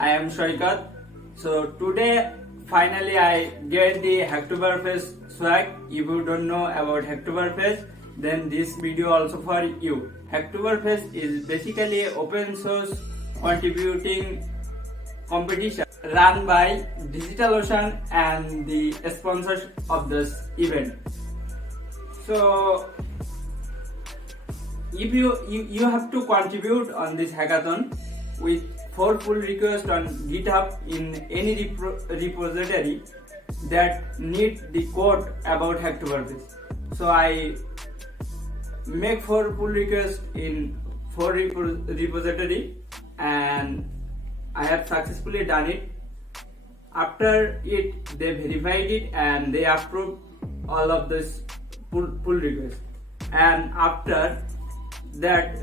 I am Shoikat. So today finally I get the Hacktoberfest swag. If you don't know about Hacktoberfest, then this video also for you. Hacktoberfest is basically open source contributing competition run by DigitalOcean and the sponsors of this event. So if you have to contribute on this hackathon with 4 pull requests on GitHub in any repository that need the code about Hacktoberfest. So I make 4 pull requests in 4 repository and I have successfully done it. After it, they verified it and they approved all of this pull requests. And after that,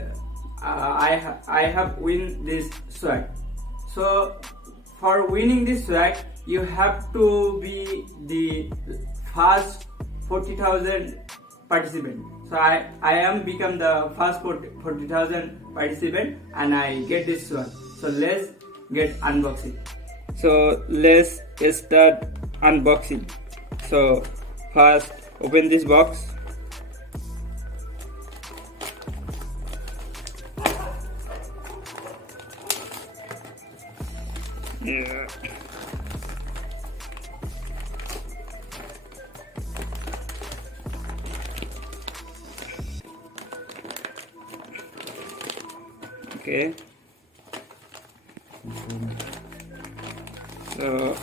I have win this swag. So for winning this swag, you have to be the first 40,000 participant. So I am become the first 40,000 participant and I get this swag. So let's get unboxing. So let's start unboxing. So first open this box. Yeah. Okay. So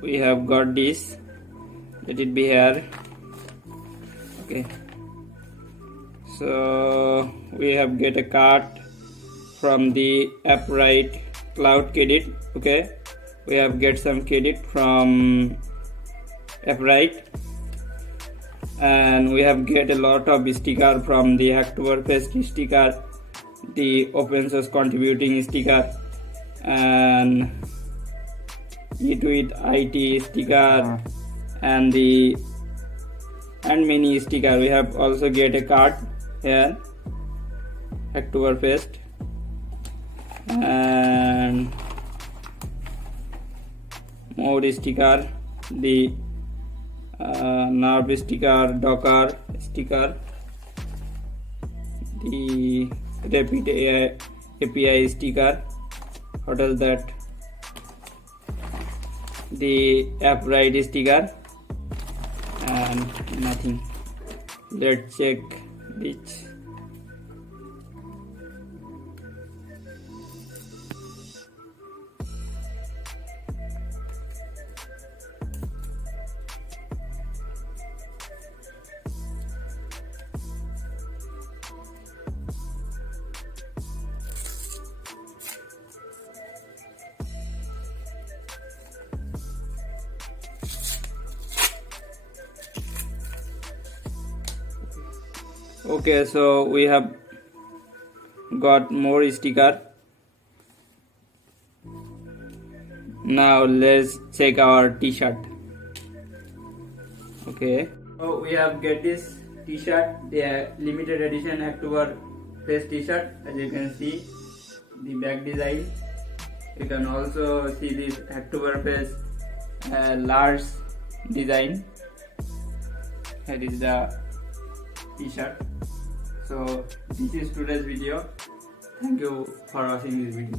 we have got this. Let it be here. Okay. So we have get a card from the Upright Cloud Credit. Okay, we have get some credit from Upright, and we have get a lot of sticker from the Hacktoberfest sticker, the open source contributing sticker, and Eat with IT sticker, and many sticker. We have also get a card here, Hacktoberfest, and more sticker, the Nove sticker, Docker sticker, the RapidApi sticker. What is that? The Upright sticker, and nothing. Let's check this. Okay, so we have got more sticker. Now let's check our t-shirt. Okay, so we have get this t-shirt, the limited edition Hacktoberfest t-shirt. As you can see, the back design. You can also see this Hacktoberfest large design. That is the t-shirt. So this is today's video. Thank you for watching this video.